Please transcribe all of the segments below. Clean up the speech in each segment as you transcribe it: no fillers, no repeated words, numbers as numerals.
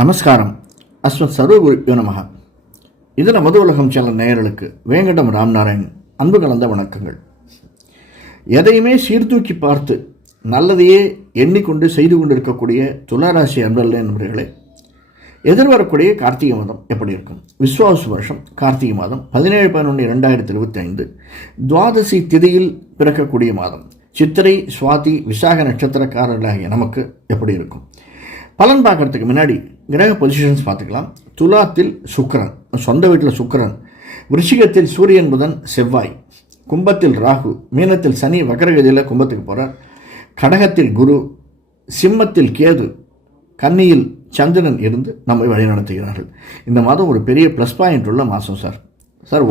நமஸ்காரம். அஸ்மத் சர்வகுருப்யோ நமஹ. இதில் மது உலகம் சேனல் நேயர்களுக்கு வேங்கடம் ராம்நாராயண் அன்பு கலந்த வணக்கங்கள். எதையுமே சீர்தூக்கி பார்த்து நல்லதையே எண்ணிக்கொண்டு செய்து கொண்டிருக்கக்கூடிய துளாராசி அன்பர்களே நண்பர்களே, எதிர்வரக்கூடிய கார்த்திகை மாதம் எப்படி இருக்கும்? விஸ்வாச வருஷம் கார்த்திகை மாதம் 17/11/2025 துவாதசி திதியில் பிறக்கக்கூடிய மாதம். சித்திரை, சுவாதி, விசாக நட்சத்திரக்காரர்களாகிய நமக்கு எப்படி இருக்கும்? பலன் பார்க்கறதுக்கு முன்னாடி கிரக பொசிஷன்ஸ் பார்த்துக்கலாம். துலாத்தில் சுக்கிரன், சொந்த வீட்டில் சுக்கிரன். விருச்சிகத்தில் சூரியன், புதன், செவ்வாய். கும்பத்தில் ராகு. மீனத்தில் சனி வக்கரகதியில் கும்பத்துக்கு போகிறார். கடகத்தில் குரு. சிம்மத்தில் கேது. கன்னியில் சந்திரன் இருந்து நம்மை வழிநடத்துகிறார்கள். இந்த மாதம் ஒரு பெரிய ப்ளஸ் பாயிண்ட் உள்ள மாதம் சார்.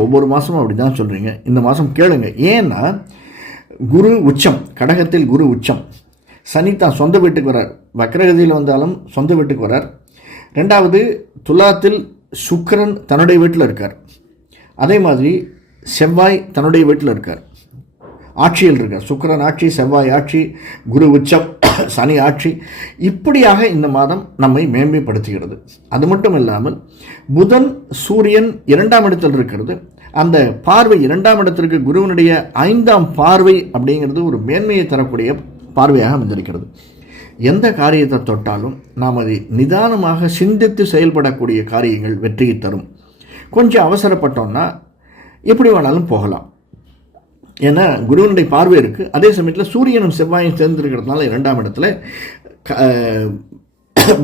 ஒவ்வொரு மாதமும் அப்படி தான் சொல்கிறீங்க. இந்த மாதம் கேளுங்க. ஏன்னா குரு உச்சம், கடகத்தில் குரு உச்சம். சனி தான் சொந்த வீட்டுக்கு வரார். வக்கரகதியில் வந்தாலும் சொந்த வீட்டுக்கு வரார். ரெண்டாவது, துலாத்தில் சுக்கிரன் தன்னுடைய வீட்டில் இருக்கார். அதே மாதிரி செவ்வாய் தன்னுடைய வீட்டில் இருக்கார், ஆட்சியில் இருக்கார். சுக்கிரன் ஆட்சி, செவ்வாய் ஆட்சி, குரு உச்சம், சனி ஆட்சி. இப்படியாக இந்த மாதம் நம்மை மேன்மைப்படுத்துகிறது. அது மட்டும் இல்லாமல் புதன் சூரியன் 2ஆம் இடத்தில் இருக்கிறது. அந்த பார்வை 2ஆம் இடத்திற்கு குருவனுடைய 5ஆம் பார்வை அப்படிங்கிறது ஒரு மேன்மையை தரக்கூடிய பார்வையாக அமைந்திருக்கிறது. எந்த காரியத்தை தொட்டாலும் நாம் அதை நிதானமாக சிந்தித்து செயல்படக்கூடிய காரியங்கள் வெற்றியை தரும். கொஞ்சம் அவசரப்பட்டோம்னா எப்படி வேணாலும் போகலாம். ஏன்னா குருவனுடைய பார்வை இருக்குது. அதே சமயத்தில் சூரியனும் செவ்வாயும் சேர்ந்திருக்கிறதுனால 2ஆம் இடத்துல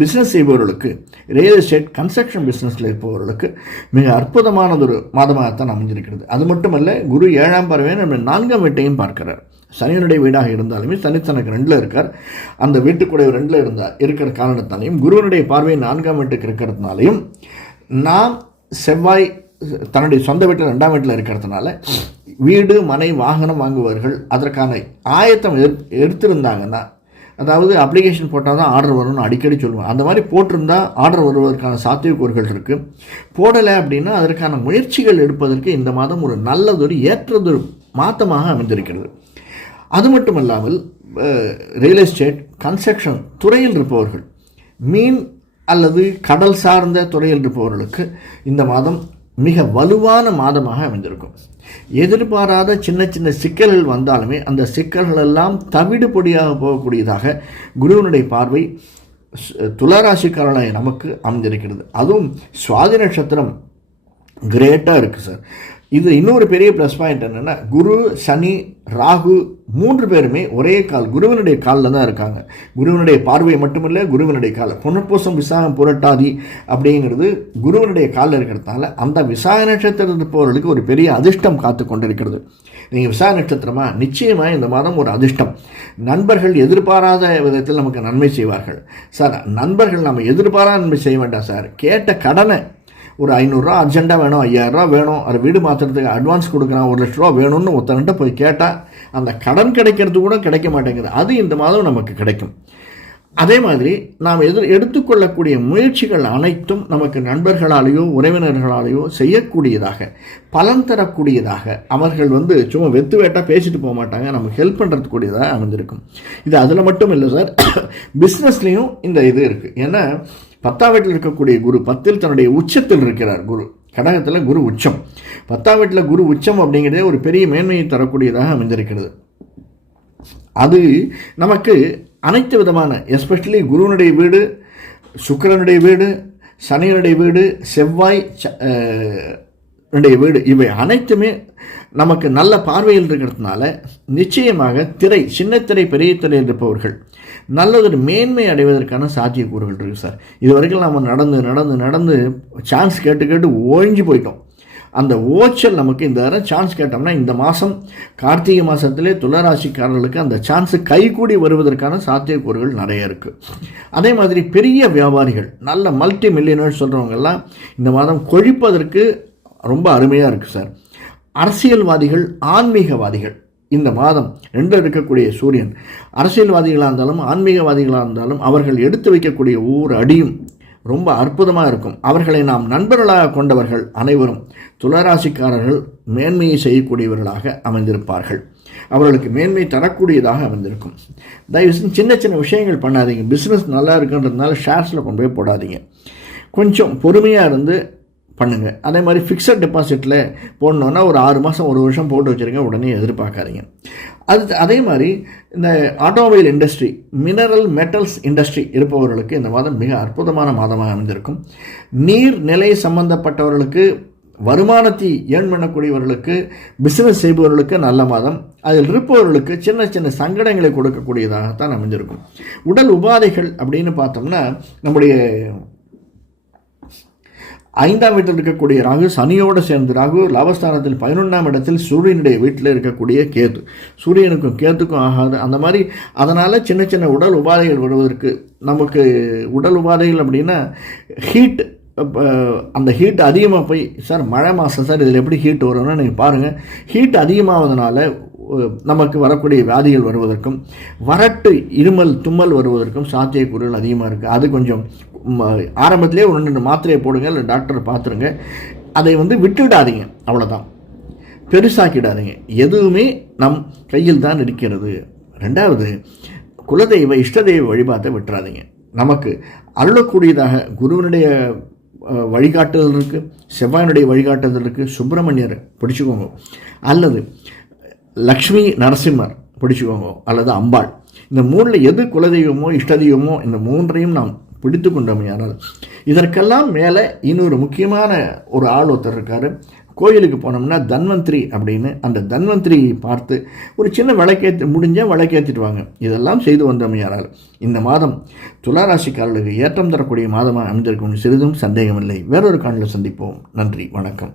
பிஸ்னஸ் செய்பவர்களுக்கு, ரியல் எஸ்டேட், கன்ஸ்ட்ரக்ஷன் பிஸ்னஸில் இருப்பவர்களுக்கு மிக அற்புதமானதொரு மாதமாகத்தான் அமைஞ்சிருக்கிறது. அது மட்டுமல்ல, குரு 7ஆம் பார்வையை நம்ம 4ஆம் வீட்டையும் பார்க்கிறார். சனியனுடைய வீடாக இருந்தாலுமே சனி தனக்கு 2ல் இருக்கார். அந்த வீட்டுக்குடைய 2ல் இருக்கிற காரணத்தாலையும் குருவனுடைய பார்வை 4ஆம் வீட்டுக்கு இருக்கிறதுனாலையும் நாம் செவ்வாய் தன்னுடைய சொந்த வீட்டில் 2ஆம் வீட்டில் இருக்கிறதுனால வீடு, மனை, வாகனம் வாங்குவார்கள். அதற்கான ஆயத்தம் எடுத்திருந்தாங்கன்னா, அதாவது அப்ளிகேஷன் போட்டால் தான் ஆர்டர் வரும்னு அடிக்கடி சொல்லுவேன். அந்த மாதிரி போட்டிருந்தால் ஆர்டர் வருவதற்கான சாத்தியக்கூறுகள் இருக்குது. போடலை அப்படின்னா அதற்கான முயற்சிகள் எடுப்பதற்கு இந்த மாதம் ஒரு நல்லதொரு ஏற்றதொரு மாதமாக அமைந்திருக்கிறது. அது மட்டும் இல்லாமல் ரியல் எஸ்டேட், கன்ஸ்ட்ரக்ஷன் துறையில் இருப்பவர்கள், மீன் அல்லது கடல் சார்ந்த துறையில் இருப்பவர்களுக்கு இந்த மாதம் மிக வலுவான மாதமாக அமைந்திருக்கும். எதிர்பாராத சின்ன சின்ன சிக்கல்கள் வந்தாலுமே அந்த சிக்கல்களெல்லாம் தவிடு பொடியாக போகக்கூடியதாக குருவனுடைய பார்வை துளாராசிக்காரனாக நமக்கு அமைந்திருக்கிறது. அதுவும் சுவாதி நட்சத்திரம் கிரேட்டாக இருக்குது சார். இது இன்னொரு பெரிய ப்ளஸ் பாயிண்ட் என்னென்னா, குரு, சனி, ராகு 3 பேருமே ஒரே கால், குருவனுடைய காலில் தான் இருக்காங்க. குருவனுடைய பார்வை மட்டுமில்லை, குருவனுடைய கால். புனர்பூசம், விசாகம், புரட்டாதி அப்படிங்கிறது குருவனுடைய காலில் இருக்கிறதுனால அந்த விசாக நட்சத்திரத்தில் இருப்பவர்களுக்கு ஒரு பெரிய அதிர்ஷ்டம் காத்து கொண்டிருக்கிறது. நீங்கள் விசாக நட்சத்திரமா, நிச்சயமாக இந்த மாதம் ஒரு அதிர்ஷ்டம். நண்பர்கள் எதிர்பாராத விதத்தில் நமக்கு நன்மை செய்வார்கள் சார். நண்பர்கள் நம்ம எதிர்பாராத நன்மை செய்ய வேண்டாம் சார். கேட்ட கடனை, ஒரு 500 ரூபா அர்ஜென்ட்டாக வேணும், 5000 ரூபா வேணும், அது வீடு மாற்றுறதுக்கு அட்வான்ஸ் கொடுக்குறான், 1 லட்ச ரூபா வேணும்னு ஒருத்தன்கிட்ட போய் கேட்டால் அந்த கடன் கிடைக்கிறது கூட கிடைக்க மாட்டேங்குது. அது இந்த மாதம் நமக்கு கிடைக்கும். அதே மாதிரி நாம் எடுத்துக்கொள்ளக்கூடிய முயற்சிகள் அனைத்தும் நமக்கு நண்பர்களாலேயோ உறவினர்களாலேயோ செய்யக்கூடியதாக, பலன் தரக்கூடியதாக, அவர்கள் சும்மா வெத்து வேட்டாக பேசிட்டு போக மாட்டாங்க, நமக்கு ஹெல்ப் பண்ணுறதுக்கூடியதாக அமைந்திருக்கும். இது அதில் மட்டும் இல்லை சார், பிஸ்னஸ்லேயும் இந்த இது இருக்குது. ஏன்னா 10ஆம் வீட்டில் இருக்கக்கூடிய குரு 10ல் தன்னுடைய உச்சத்தில் இருக்கிறார். குரு கடகத்தில் குரு உச்சம். 10ஆம் வீட்டில் குரு உச்சம் அப்படிங்கிறதே ஒரு பெரிய மேன்மையை தரக்கூடியதாக அமைந்திருக்கிறது. அது நமக்கு அனைத்து விதமான, எஸ்பெஷலி குருவனுடைய வீடு, சுக்கிரனுடைய வீடு, சனியனுடைய வீடு, செவ்வாய் வீடு, இவை அனைத்துமே நமக்கு நல்ல பார்வையில் இருக்கிறதுனால நிச்சயமாக திரை, சின்ன திரை, பெரிய திரையில் இருப்பவர்கள் நல்லதொரு மேன்மை அடைவதற்கான சாத்தியக்கூறுகள் இருக்குது சார். இது வரைக்கும் நம்ம நடந்து நடந்து நடந்து சான்ஸ் கேட்டு ஓய்ஞ்சு போயிட்டோம். அந்த ஓச்சல் நமக்கு இந்த தடவை சான்ஸ் கேட்டோம்னா இந்த மாதம் கார்த்திகை மாதத்திலே துளாராசிக்காரர்களுக்கு அந்த சான்ஸு கைகூடி வருவதற்கான சாத்தியக்கூறுகள் நிறைய இருக்குது. அதே மாதிரி பெரிய வியாபாரிகள், நல்ல மல்டி மில்லியனர்ஸ் சொல்கிறவங்கெல்லாம் இந்த மாதம் கொழிப்பதற்கு ரொம்ப அருமையாக இருக்குது சார். அரசியல்வாதிகள், ஆன்மீகவாதிகள் இந்த மாதம் 2 இருக்கக்கூடிய சூரியன், அரசியல்வாதிகளாக இருந்தாலும் ஆன்மீகவாதிகளாக இருந்தாலும் அவர்கள் எடுத்து வைக்கக்கூடிய ஒவ்வொரு அடியும் ரொம்ப அற்புதமாக இருக்கும். அவர்களை நாம் நண்பர்களாக கொண்டவர்கள் அனைவரும் துளாராசிக்காரர்கள் மேன்மையை செய்யக்கூடியவர்களாக அமைந்திருப்பார்கள். அவர்களுக்கு மேன்மை தரக்கூடியதாக அமைந்திருக்கும். தயவுசெய்து சின்ன சின்ன விஷயங்கள் பண்ணாதீங்க. பிஸ்னஸ் நல்லா இருக்குன்றதுனால ஷேர்ஸில் கொண்டு போய் போடாதீங்க. கொஞ்சம் பொறுமையாக இருந்து பண்ணுங்கள். அதே மாதிரி ஃபிக்ஸட் டெபாசிட்டில் போடணுன்னா ஒரு 6 மாதம் 1 வருஷம் போட்டு வச்சுருங்க, உடனே எதிர்பார்க்காதீங்க. அதே மாதிரி இந்த automobile industry, mineral metals industry இருப்பவர்களுக்கு இந்த மாதம் மிக அற்புதமான மாதமாக அமைந்திருக்கும். நீர்நிலை சம்பந்தப்பட்டவர்களுக்கு, வருமானத்தை ஏர்ன் பண்ணக்கூடியவர்களுக்கு, பிஸ்னஸ் செய்பவர்களுக்கு நல்ல மாதம். அதில் இருப்பவர்களுக்கு சின்ன சின்ன சங்கடங்களை கொடுக்கக்கூடியதாகத்தான் அமைந்திருக்கும். உடல் உபாதைகள் அப்படின்னு பார்த்தோம்னா, நம்முடைய 5ஆம் வீட்டில் இருக்கக்கூடிய ராகு, சனியோடு சேர்ந்து ராகு லாபஸ்தானத்தில் 11ஆம் இடத்தில் சூரியனுடைய வீட்டில் இருக்கக்கூடிய கேது, சூரியனுக்கும் கேத்துக்கும் ஆகாது. அந்த மாதிரி அதனால் சின்ன சின்ன உடல் உபாதைகள் வருவதற்கு, நமக்கு உடல் உபாதைகள் அப்படின்னா ஹீட், அந்த ஹீட் அதிகமாக போய், சார் மழை மாதம் சார் இதில் எப்படி ஹீட் வரும்னா நீங்கள் பாருங்கள், ஹீட் அதிகமாவதனால நமக்கு வரக்கூடிய வியாதிகள் வருவதற்கும், வறட்டு இருமல் தும்மல் வருவதற்கும் சாத்தியக்கூறுகள் அதிகமாக இருக்குது. அது கொஞ்சம் ஆரம்பத்திலே 1-2 மாத்திரையை போடுங்க, இல்லை டாக்டரை பார்த்துருங்க. அதை விட்டுடாதீங்க, அவ்வளோதான், பெருசாக்கிடாதீங்க. எதுவுமே நம் கையில் தான் இருக்கிறது. 2வது, குலதெய்வ இஷ்டதெய்வ வழிபாட்டை விட்டுறாதீங்க. நமக்கு அருளக்கூடியதாக குருவனுடைய வழிகாட்டுதல் இருக்குது, செவ்வாயினுடைய வழிகாட்டுதல் இருக்குது. சுப்பிரமணியரை பிடிச்சிக்கோங்க, அல்லது லக்ஷ்மி நரசிம்மர் பிடிச்சிக்கோங்க, அல்லது அம்பாள். இந்த 3ல் எது குலதெய்வமோ இஷ்டதெய்வமோ, இந்த 3ஐயும் நாம் பிடித்து கொண்டோம். யாரால் இதற்கெல்லாம் மேலே இன்னொரு முக்கியமான ஒரு ஆள் ஒருத்தர் இருக்கார். கோயிலுக்கு போனோம்னா தன்வந்திரி அப்படின்னு, அந்த தன்வந்திரியை பார்த்து ஒரு சின்ன விளக்கேற்றிட்டு வாங்க. இதெல்லாம் செய்து வந்தோம். யாரால் இந்த மாதம் துளாராசிக்காரர்களுக்கு ஏற்றம் தரக்கூடிய மாதமாக அமைந்திருக்கும், சிறிதும் சந்தேகமில்லை. வேறொரு காணொளியில் சந்திப்போம். நன்றி, வணக்கம்.